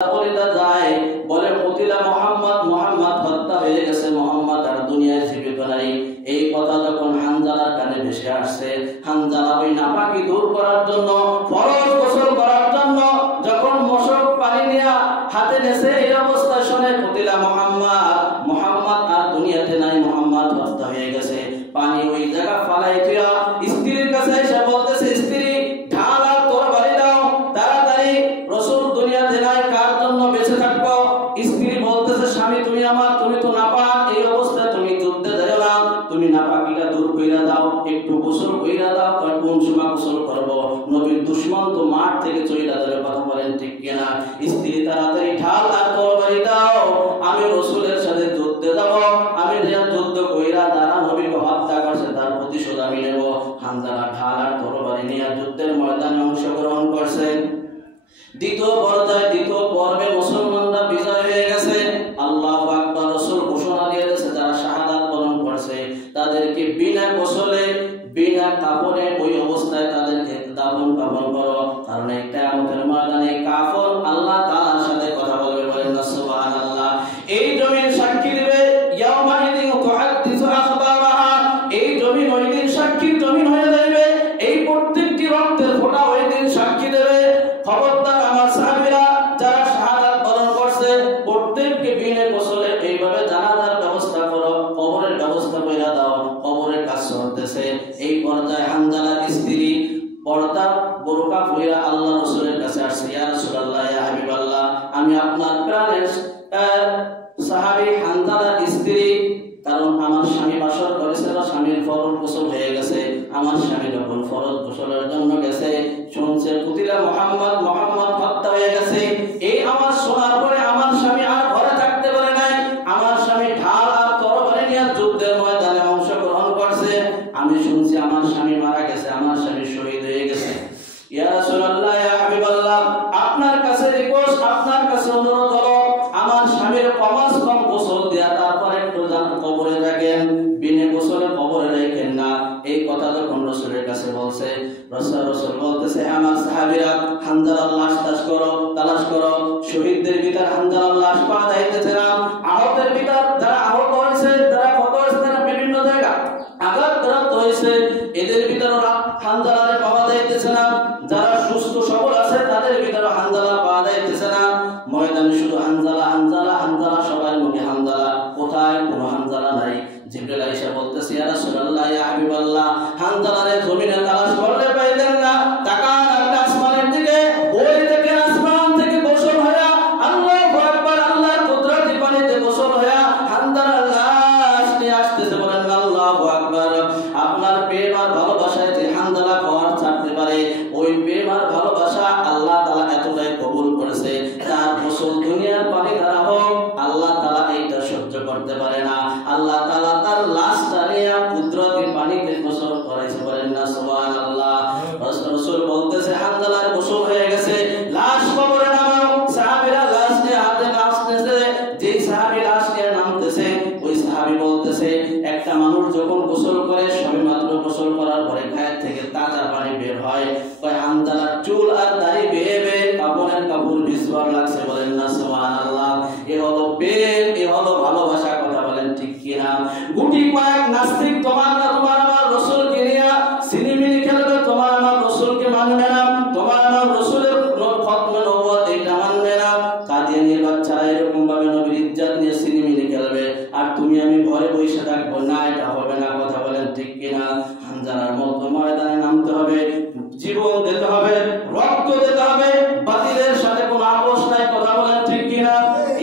বলিদা যায় বলে কুতিলা মুহাম্মদ, মুহাম্মদ হত্যা হয়ে গেছে, মুহাম্মদ আর দুনিয়ায় জীবিত নাই। এই কথা যখন হানজালার কানে ভেসে আসছে, হানজালা ওই নাপাকি দূর করার জন্য, ফরজ গোসল করার জন্য যখন মশক পানি নিয়ে হাতে নেছে, এই অবস্থায় শুনে কুতিলা মুহাম্মদ, মুহাম্মদ আর দুনিয়াতে নাই, মুহাম্মদ হত্যা হয়ে গেছে। পানি ওই জায়গা ফালাই দিয়া স্ত্রীর কাছে এসে বলতেছে, স্ত্রী ঢাল আর তরবারি দাও, তাড়াতাড়ি রাসূল দুনিয়াতে নাই, কার জন্য বেঁচে থাকবো? স্ত্রী বলতেছে, স্বামী তুমি আমার, তুমি তো নাপাক, এই অবস্থায় তুমি যুদ্ধে যাও না, তুমি নাপাকিটা দূর কইরা দাও, একটু গোসল কইরা দাও। তার কোন সময় গোসল করব? নবীর দুশমন তো মাঠ থেকে চলে যাবে, কথা বলেন ঠিক কিনা? স্ত্রী তাড়াতাড়ি ঢাল আর তরবারি দাও, আমি রাসূলের সাথে যুদ্ধে যাব, আমি যুদ্ধ কইরা যারা নবীকে হত্যা করছে তার প্রতিশোধ আমি নেব। হানজালা ঢাল আর তরবারি নিয়ে যুদ্ধের ময়দানে অংশগ্রহণ করছেন। দ্বিতীয় পর্বে মুসলমানরা বিজয় হয়ে গেছে। আল্লাহু আকবার, রাসূল ঘোষণা দিয়ে দিয়েছে যারা শাহাদাত বরণ করছে তাদেরকে বিনা গোসলে, বিনা কাফনে ওই অবস্থায় তাদেরকে দাফন কাফন করো, কারণ এই কিয়ামতের ময়দানে কাফন আল্লাহ তাআলার সাথে কথা বলবে, বলেন না সুবহানাল্লাহ। এই জমিন সাক্ষী দিবে, ইয়াউমা ইদিন তুহাদ্দিসু আখবারাহা, এই জমিন ওই দিন সাক্ষীর জমিন হয়ে যাবে, এই প্রত্যেকটি রক্তের ফোঁটা ওই দিন সাক্ষী দেবে। খবরদার আমার সাহাবীরা যারা শাহাদাত বরণ করছে প্রত্যেককে বিনা গোসলে এইভাবে জানাজার ব্যবস্থা করো, কবরের ব্যবস্থা কইরা দাও, কবরের কাজ চলতেছে। এই পর্যায়ে হানজালার স্ত্রী পর্দা বোরকা পরিয়া আল্লাহ রাসূলের কাছে আসছে, ইয়া রাসূলুল্লাহ, ইয়া হাবিবাল্লাহ, আমি আপনার প্রাণের সাহাবী হানজালার স্ত্রী, কারণ আমার স্বামী বাসর করেছিল, স্বামীর ফরজ গোসল হয়ে গেছে, আমার স্বামী যখন ফরজ গোসলের জন্য গেছে শুনছে কুতিলা মুহাম্মদ, মুহাম্মদ হত্যা হয়ে গেছে। এই আমার শোনার পরে আমার স্বামী আর ঘরে থাকতে পারে নাই, আমার স্বামী ঢাল আর তরবারি নিয়ে যুদ্ধের ময়দানে অংশগ্রহণ করছে। আমি শুনছি আমার স্বামী মারা গেছে, আমার স্বামী শহীদ হয়ে গেছে। ইয়া রাসূলুল্লাহ, ইয়া হাবিবাল্লাহ, আপনার কাছে রিকোয়েস্ট, আপনার কাছে অনুরোধ হলো আমার স্বামীর কমাস কম গোসল দেয়া, তারপর একটু যান কবরে রাখেন, বিনা গোসলে কবরে রাখেন না। এই কথা যখন রাসূলের কাছে বলছে, রাসূল বলতেছে, আমার সাহাবীরা হানজালার লাশ তালাশ করো, শহীদদের ভিতর হানজালার লাশ পাওয়া যাইতেছে না, আহতের ভিতর যারা আহত হয়েছে, যারা ক্ষত হয়েছে, তারা বিভিন্ন জায়গা আঘাতপ্রাপ্ত হয়েছে, এদের ভিতর হানজালারে পাওয়া যাইতেছে না, যারা সুস্থ সবল আছে তাদের ভিতর হানজালা পাওয়া যাইতেছে না। ময়দানে শুধু হানজালা, হানজালা, হানজালা, সবার মুখে হানজালা, কোথায় কোনো হানজালা নাই। জিবরাইল আয়েশা বলতেছে, ইয়া রাসূলুল্লাহ, ইয়া হাবিবাল্লাহ, হানজালারে জমিনে তালাশ করলে পাইলেন না, তাকান আপনি আসমানের দিকে, ওই থেকে আসমান থেকে গোসল হয়া, আল্লাহু আকবার, আল্লাহর কুদরতি পানিতে গোসল হয়া হানজালার লাশ নিয়ে আসতেছে, বলেন আল্লাহু আকবার। আপনার প্রেম আর ভালোবাসায় যে হানজালা কর ছাড়তে পারে, ওই প্রেম আর ভালোবাসা আল্লাহ তাআলা এতটাই কবুল করেছে, তার গোসল দুনিয়ার পানি দ্বারা হোক আল্লাহ তাআলা এইটা সহ্য করতে পারে না। আল্লাহ তাআলা তার লাশটা নিয়ে কুদরতি পানিতে গোসল করাইছে, বলেন না সুবহানাল্লাহ। রাসূল বলতেছে, হানজালার গোসল হয়ে গেছে, লাশ কবরে নামাও। সাহাবীরা লাশ নিয়ে হাতে নামতেছে, যে সাহাবী লাশ নিয়ে নামতেছে ওই সাহাবী বলতেছে, একটা মানুষ যখন গোসল করে সবেমাত্র গোসল করার পরে গায়ের থেকে তাজা পানি বের হয়, ওই হানজালার চুল আর দাড়ি বেয়ে বেয়ে কাপড়ের কাপড় ভিজবার লাগছে, বলেন না সুবহানাল্লাহ। এ হলো প্রেম, এ হলো ভালোবাসা, কথা বলেন ঠিক কিনা? গুটি কয়েক নাস্তিক তোমার আমার রাসূলকে নিয়ে সিনেমিনি খেলবে, তোমার আমার রাসূলকে মানবে না, তোমার আমার রাসূলের খতমে নবুয়ত এটা মানবে না। কাদিয়ানীর বাচ্চারা এরকম ভাবে নবীর ইজ্জত নিয়ে সিনেমিনি খেলবে, আর তুমি আমি ঘরে বসে থাকবো না, এটা হবে না, কথা বলেন ঠিক কিনা? হানজালার মতো ময়দানে নামতে হবে, জীবন দিতে হবে, রক্ত দিতে হবে, বাতিলের সাথে কোনো আপোষ নাই, কথা বলেন ঠিক কিনা?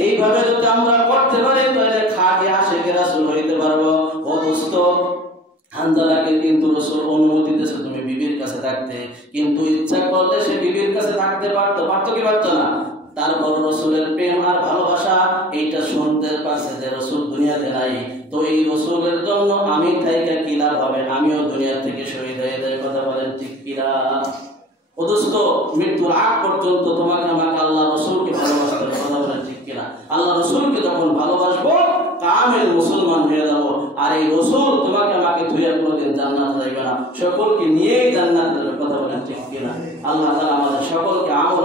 এইভাবে যদি আমরা করতে পারি তাহলে খাঁটি আশিকে রাসূল হইতে পারবো। ও দোস্ত, হানজালাকে কিন্তু রাসূল অনুমতি দিয়েছে তুমি বিবির কাছে থাকতে, কিন্তু ইচ্ছা করলে সে বিবির কাছে থাকতে পারতো কি পারতো না? তারপর রাসূলের প্রেম আর ভালোবাসা এইটা শুনতে পারছে যে রাসূল দুনিয়াতে নাই, তো এই রাসূলের জন্য আমি থাইকা কি লাভ হবে, আমিও দুনিয়া থেকে শহীদ হয়ে যাই, কথা বলেন ঠিক কিনা? ও দোস্ত, মৃত্যুর আগ পর্যন্ত তোমাকে আমাকে আল্লাহ রাসূলকে ভালোবাসতে হবে, কথা বলেন ঠিক কিনা? আল্লাহ রাসূলকে যখন ভালোবাসবো কামেল মুসলমান হয়ে যাবো, আর এই রাসূল তোমাকে আমাকে ধুইয়া কোনোদিন জান্নাত যাইবে না, সকলকে নিয়েই জান্নাত যাবে, কথা বলেন ঠিক কিনা? আল্লাহ তাআলা আমাদের সকলকে আমল